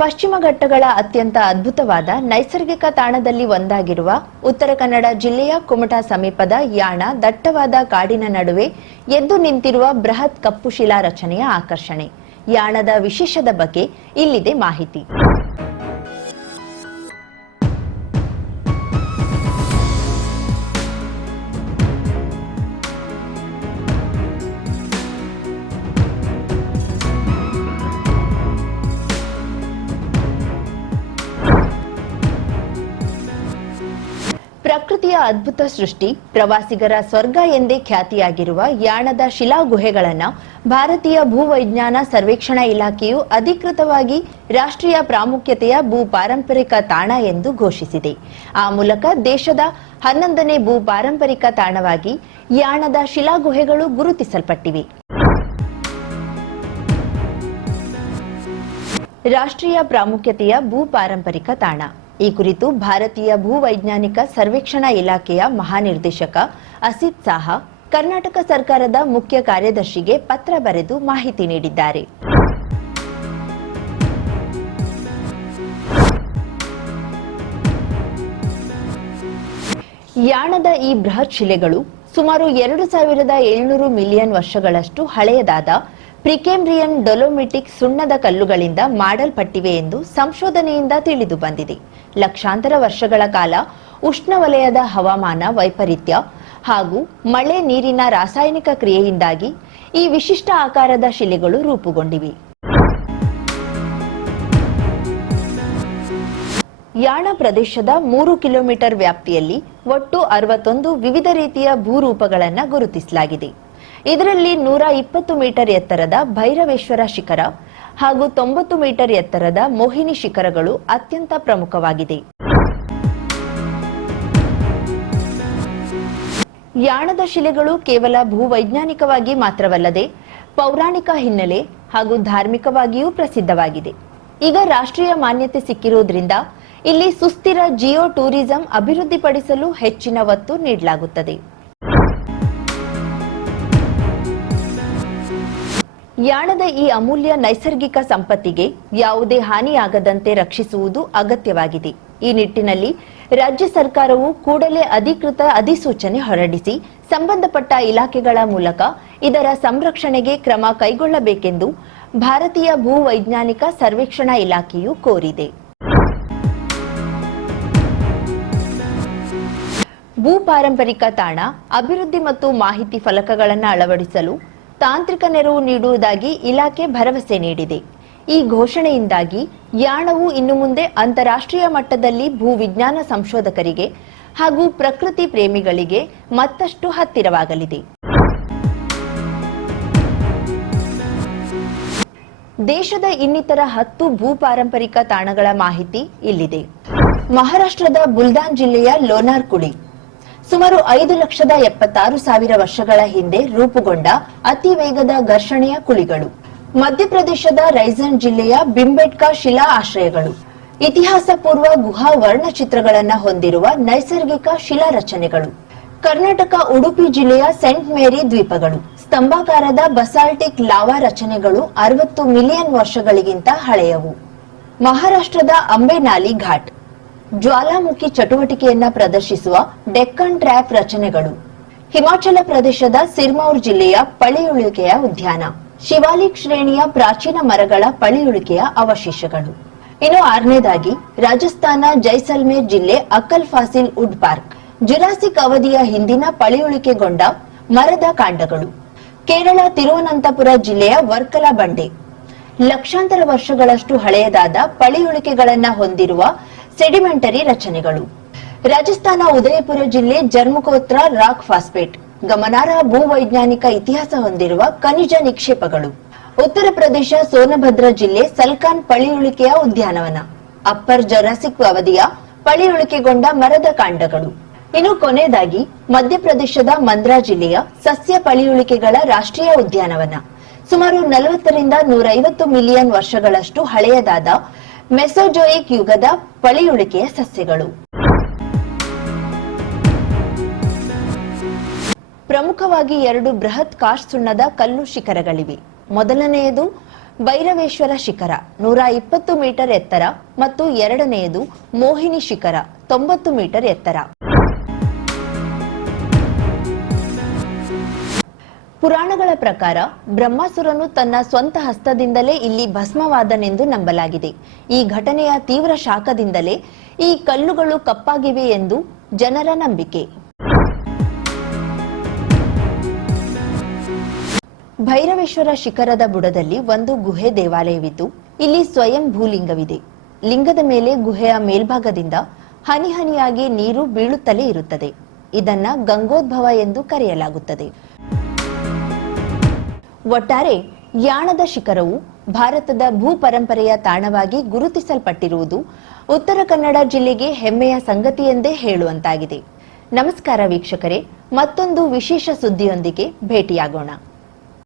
ಪಶ್ಚಿಮ ಘಟ್ಟಗಳ ಅತ್ಯಂತ ಅದ್ಭುತವಾದ ನೈಸರ್ಗಿಕ ತಾಣದಲ್ಲಿ ಒಂದಾಗಿರುವ ಉತ್ತರ ಕನ್ನಡ ಜಿಲ್ಲೆಯ ಕುಮಟಾ ಸಮೀಪದ ಯಾಣ ದಟ್ಟವಾದ ಕಾಡಿನ ನಡುವೆ ಎದ್ದು ನಿಂತಿರುವ ಬೃಹತ್ ಕಪ್ಪು ಶಿಲಾ ರಚನೆಯ ಆಕರ್ಷಣೆ. ಯಾಣದ ವಿಶೇಷದ ಬಗ್ಗೆ ಇಲ್ಲಿದೆ ಮಾಹಿತಿ. ಪ್ರಕೃತಿಯ ಅದ್ಭುತ ಸೃಷ್ಟಿ, ಪ್ರವಾಸಿಗರ ಸ್ವರ್ಗ ಎಂದೇ ಖ್ಯಾತಿಯಾಗಿರುವ ಯಾಣದ ಶಿಲಾ ಗುಹೆಗಳನ್ನು ಭಾರತೀಯ ಭೂವೈಜ್ಞಾನ ಸರ್ವೇಕ್ಷಣಾ ಇಲಾಖೆಯು ಅಧಿಕೃತವಾಗಿ ರಾಷ್ಟ್ರೀಯ ಪ್ರಾಮುಖ್ಯತೆಯ ಭೂ ಪಾರಂಪರಿಕ ತಾಣ ಎಂದು ಘೋಷಿಸಿದೆ. ಆ ಮೂಲಕ ದೇಶದ 11ನೇ ಭೂ ಪಾರಂಪರಿಕ ತಾಣವಾಗಿ ಯಾಣದ ಶಿಲಾ ಗುಹೆಗಳು ಗುರುತಿಸಲ್ಪಟ್ಟಿವೆ. ರಾಷ್ಟ್ರೀಯ ಪ್ರಾಮುಖ್ಯತೆಯ ಭೂ ಪಾರಂಪರಿಕ ತಾಣ ಈ ಕುರಿತು ಭಾರತೀಯ ಭೂವೈಜ್ಞಾನಿಕ ಸರ್ವೇಕ್ಷಣಾ ಇಲಾಖೆಯ ಮಹಾನಿರ್ದೇಶಕ ಅಸಿತ್ ಸಾಹಾ ಕರ್ನಾಟಕ ಸರ್ಕಾರದ ಮುಖ್ಯ ಕಾರ್ಯದರ್ಶಿಗೆ ಪತ್ರ ಬರೆದು ಮಾಹಿತಿ ನೀಡಿದ್ದಾರೆ. ಯಾಣದ ಈ ಬೃಹತ್ ಶಿಲೆಗಳು ಸುಮಾರು 2700 ಮಿಲಿಯನ್ ವರ್ಷಗಳಷ್ಟು ಹಳೆಯದಾದ ಪ್ರಿಕೇಂಬ್ರಿಯನ್ ಡೊಲೊಮಿಟಿಕ್ ಸುಣ್ಣದ ಕಲ್ಲುಗಳಿಂದ ಮಾಡಲ್ಪಟ್ಟಿವೆ ಎಂದು ಸಂಶೋಧನೆಯಿಂದ ತಿಳಿದು ಬಂದಿದೆ. ಲಕ್ಷಾಂತರ ವರ್ಷಗಳ ಕಾಲ ಉಷ್ಣವಲಯದ ಹವಾಮಾನ ವೈಪರೀತ್ಯ ಹಾಗೂ ಮಳೆ ನೀರಿನ ರಾಸಾಯನಿಕ ಕ್ರಿಯೆಯಿಂದಾಗಿ ಈ ವಿಶಿಷ್ಟ ಆಕಾರದ ಶಿಲೆಗಳು ರೂಪುಗೊಂಡಿವೆ. ಯಾಣ ಪ್ರದೇಶದ 3 ಕಿಲೋಮೀಟರ್ ವ್ಯಾಪ್ತಿಯಲ್ಲಿ ಒಟ್ಟು 61 ವಿವಿಧ ರೀತಿಯ ಭೂರೂಪಗಳನ್ನು ಗುರುತಿಸಲಾಗಿದೆ. ಇದರಲ್ಲಿ 120 ಮೀಟರ್ ಎತ್ತರದ ಭೈರವೇಶ್ವರ ಶಿಖರ ಹಾಗೂ 90 ಮೀಟರ್ ಎತ್ತರದ ಮೋಹಿನಿ ಶಿಖರಗಳು ಅತ್ಯಂತ ಪ್ರಮುಖವಾಗಿದೆ. ಯಾಣದ ಶಿಲೆಗಳು ಕೇವಲ ಭೂವೈಜ್ಞಾನಿಕವಾಗಿ ಮಾತ್ರವಲ್ಲದೆ ಪೌರಾಣಿಕ ಹಿನ್ನೆಲೆ ಹಾಗೂ ಧಾರ್ಮಿಕವಾಗಿಯೂ ಪ್ರಸಿದ್ಧವಾಗಿದೆ. ಈಗ ರಾಷ್ಟ್ರೀಯ ಮಾನ್ಯತೆ ಸಿಕ್ಕಿರುವುದರಿಂದ ಇಲ್ಲಿ ಸುಸ್ಥಿರ ಜಿಯೋ ಟೂರಿಸಂ ಅಭಿವೃದ್ಧಿಪಡಿಸಲು ಹೆಚ್ಚಿನ ಒತ್ತು ನೀಡಲಾಗುತ್ತದೆ. ಯಾಣದ ಈ ಅಮೂಲ್ಯ ನೈಸರ್ಗಿಕ ಸಂಪತ್ತಿಗೆ ಯಾವುದೇ ಹಾನಿಯಾಗದಂತೆ ರಕ್ಷಿಸುವುದು ಅಗತ್ಯವಾಗಿದೆ. ಈ ನಿಟ್ಟಿನಲ್ಲಿ ರಾಜ್ಯ ಸರ್ಕಾರವು ಕೂಡಲೇ ಅಧಿಕೃತ ಅಧಿಸೂಚನೆ ಹೊರಡಿಸಿ ಸಂಬಂಧಪಟ್ಟ ಇಲಾಖೆಗಳ ಮೂಲಕ ಇದರ ಸಂರಕ್ಷಣೆಗೆ ಕ್ರಮ ಕೈಗೊಳ್ಳಬೇಕೆಂದು ಭಾರತೀಯ ಭೂವೈಜ್ಞಾನಿಕ ಸರ್ವೇಕ್ಷಣಾ ಇಲಾಖೆಯು ಕೋರಿದೆ. ಭೂ ಪಾರಂಪರಿಕ ತಾಣ ಅಭಿವೃದ್ಧಿ ಮತ್ತು ಮಾಹಿತಿ ಫಲಕಗಳನ್ನು ಅಳವಡಿಸಲು ತಾಂತ್ರಿಕ ನೆರವು ನೀಡುವುದಾಗಿ ಇಲಾಖೆ ಭರವಸೆ ನೀಡಿದೆ. ಈ ಘೋಷಣೆಯಿಂದಾಗಿ ಯಾಣವು ಇನ್ನು ಮುಂದೆ ಅಂತಾರಾಷ್ಟ್ರೀಯ ಮಟ್ಟದಲ್ಲಿ ಭೂವಿಜ್ಞಾನ ಸಂಶೋಧಕರಿಗೆ ಹಾಗೂ ಪ್ರಕೃತಿ ಪ್ರೇಮಿಗಳಿಗೆ ಮತ್ತಷ್ಟು ಹತ್ತಿರವಾಗಲಿದೆ. ದೇಶದ ಇನ್ನಿತರ 10 ಭೂ ಪಾರಂಪರಿಕ ತಾಣಗಳ ಮಾಹಿತಿ ಇಲ್ಲಿದೆ. ಮಹಾರಾಷ್ಟ್ರದ ಬುಲ್ದಾನ್ ಜಿಲ್ಲೆಯ ಲೋನಾರ್ ಕುಳಿ ಸುಮಾರು 5,76,000 ವರ್ಷಗಳ ಹಿಂದೆ ರೂಪುಗೊಂಡ ಅತಿ ವೇಗದ ಘರ್ಷಣೆಯ ಕುಳಿಗಳು. ಮಧ್ಯಪ್ರದೇಶದ ರೈಸನ್ ಜಿಲ್ಲೆಯ ಬಿಂಬೇಟ್ಕಾ ಶಿಲಾ ಆಶ್ರಯಗಳು ಇತಿಹಾಸ ಪೂರ್ವ ಗುಹಾ ವರ್ಣಚಿತ್ರಗಳನ್ನು ಹೊಂದಿರುವ ನೈಸರ್ಗಿಕ ಶಿಲಾ ರಚನೆಗಳು. ಕರ್ನಾಟಕ ಉಡುಪಿ ಜಿಲ್ಲೆಯ ಸೆಂಟ್ ಮೇರಿ ದ್ವೀಪಗಳು ಸ್ತಂಭಾಕಾರದ ಬಸಾಲ್ಟಿಕ್ ಲಾವಾ ರಚನೆಗಳು 60 ಮಿಲಿಯನ್ ವರ್ಷಗಳಿಗಿಂತ ಹಳೆಯವು. ಮಹಾರಾಷ್ಟ್ರದ ಅಂಬೇನಾಲಿ ಘಾಟ್ ಜ್ವಾಲಾಮುಖಿ ಚಟುವಟಿಕೆಯನ್ನ ಪ್ರದರ್ಶಿಸುವ ಡೆಕ್ಕನ್ ಟ್ರ್ಯಾಪ್ ರಚನೆಗಳು. ಹಿಮಾಚಲ ಪ್ರದೇಶದ ಸಿರ್ಮೌರ್ ಜಿಲ್ಲೆಯ ಪಳೆಯುಳಿಕೆಯ ಉದ್ಯಾನ ಶಿವಾಲಿಕ್ ಶ್ರೇಣಿಯ ಪ್ರಾಚೀನ ಮರಗಳ ಪಳೆಯುಳಿಕೆಯ ಅವಶೇಷಗಳು. ಇನ್ನು 6ನೇದಾಗಿ ರಾಜಸ್ಥಾನ ಜೈಸಲ್ಮೇರ್ ಜಿಲ್ಲೆ Akal fossil wood park Jurassic ಅವಧಿಯ ಹಿಂದಿನ ಪಳೆಯುಳಿಕೆಗೊಂಡ ಮರದ ಕಾಂಡಗಳು. ಕೇರಳ ತಿರುವನಂತಪುರ ಜಿಲ್ಲೆಯ ವರ್ಕಲ ಬಂಡೆ ಲಕ್ಷಾಂತರ ವರ್ಷಗಳಷ್ಟು ಹಳೆಯದಾದ ಪಳೆಯುಳಿಕೆಗಳನ್ನ ಹೊಂದಿರುವ ಸೆಡಿಮೆಂಟರಿ ರಚನೆಗಳು. ರಾಜಸ್ಥಾನ ಉದಯಪುರ ಜಿಲ್ಲೆ ಜರ್ಮಕೋತ್ರ ರಾಕ್ ಫಾಸ್ಪೇಟ್ ಗಮನಾರ್ಹ ಭೂವೈಜ್ಞಾನಿಕ ಇತಿಹಾಸ ಹೊಂದಿರುವ ಖನಿಜ ನಿಕ್ಷೇಪಗಳು. ಉತ್ತರ ಪ್ರದೇಶ ಸೋನಭದ್ರ ಜಿಲ್ಲೆ ಸಲ್ಕಾನ್ ಪಳೆಯುಳಿಕೆಯ ಉದ್ಯಾನವನ ಅಪ್ಪರ್ ಜುರಾಸಿಕ್ ಅವಧಿಯ ಪಳೆಯುಳಿಕೆಗೊಂಡ ಮರದ ಕಾಂಡಗಳು. ಇನ್ನು ಕೊನೆಯದಾಗಿ ಮಧ್ಯಪ್ರದೇಶದ ಮಂದ್ರಾ ಜಿಲ್ಲೆಯ ಸಸ್ಯ ಪಳೆಯುಳಿಕೆಗಳ ರಾಷ್ಟ್ರೀಯ ಉದ್ಯಾನವನ ಸುಮಾರು 40ರಿಂದ 150 ಮಿಲಿಯನ್ ವರ್ಷಗಳಷ್ಟು ಹಳೆಯದಾದ ಮೆಸೋಜೋಯಿಕ್ ಯುಗದ ಪಳೆಯುಳಿಕೆಯ ಸಸ್ಯಗಳು. ಪ್ರಮುಖವಾಗಿ 2 ಬೃಹತ್ ಕಾಸ್ಟ್ ಸುಣ್ಣದ ಕಲ್ಲು ಶಿಖರಗಳಿವೆ. ಮೊದಲನೆಯದು ಭೈರವೇಶ್ವರ ಶಿಖರ 120 ಮೀಟರ್ ಎತ್ತರ ಮತ್ತು ಎರಡನೆಯದು ಮೋಹಿನಿ ಶಿಖರ 90 ಮೀಟರ್ ಎತ್ತರ. ಪುರಾಣಗಳ ಪ್ರಕಾರ ಬ್ರಹ್ಮಾಸುರನು ತನ್ನ ಸ್ವಂತ ಹಸ್ತದಿಂದಲೇ ಇಲ್ಲಿ ಭಸ್ಮವಾದನೆಂದು ನಂಬಲಾಗಿದೆ. ಈ ಘಟನೆಯ ತೀವ್ರ ಶಾಖದಿಂದಲೇ ಈ ಕಲ್ಲುಗಳು ಕಪ್ಪಾಗಿವೆ ಎಂದು ಜನರ ನಂಬಿಕೆ. ಭೈರವೇಶ್ವರ ಶಿಖರದ ಬುಡದಲ್ಲಿ ಒಂದು ಗುಹೆ ದೇವಾಲಯವಿದ್ದು ಇಲ್ಲಿ ಸ್ವಯಂ ಭೂಲಿಂಗವಿದೆ. ಲಿಂಗದ ಮೇಲೆ ಗುಹೆಯ ಮೇಲ್ಭಾಗದಿಂದ ಹನಿ ಹನಿಯಾಗಿ ನೀರು ಬೀಳುತ್ತಲೇ ಇರುತ್ತದೆ. ಇದನ್ನ ಗಂಗೋದ್ಭವ ಎಂದು ಕರೆಯಲಾಗುತ್ತದೆ. ಒಟ್ಟಾರೆ ಯಾಣದ ಶಿಖರವು ಭಾರತದ ಭೂ ಪರಂಪರೆಯ ತಾಣವಾಗಿ ಗುರುತಿಸಲ್ಪಟ್ಟಿರುವುದು ಉತ್ತರ ಕನ್ನಡ ಜಿಲ್ಲೆಗೆ ಹೆಮ್ಮೆಯ ಸಂಗತಿ ಎಂದೇ ಹೇಳುವಂತಾಗಿದೆ. ನಮಸ್ಕಾರ ವೀಕ್ಷಕರೇ, ಮತ್ತೊಂದು ವಿಶೇಷ ಸುದ್ದಿಯೊಂದಿಗೆ ಭೇಟಿಯಾಗೋಣ.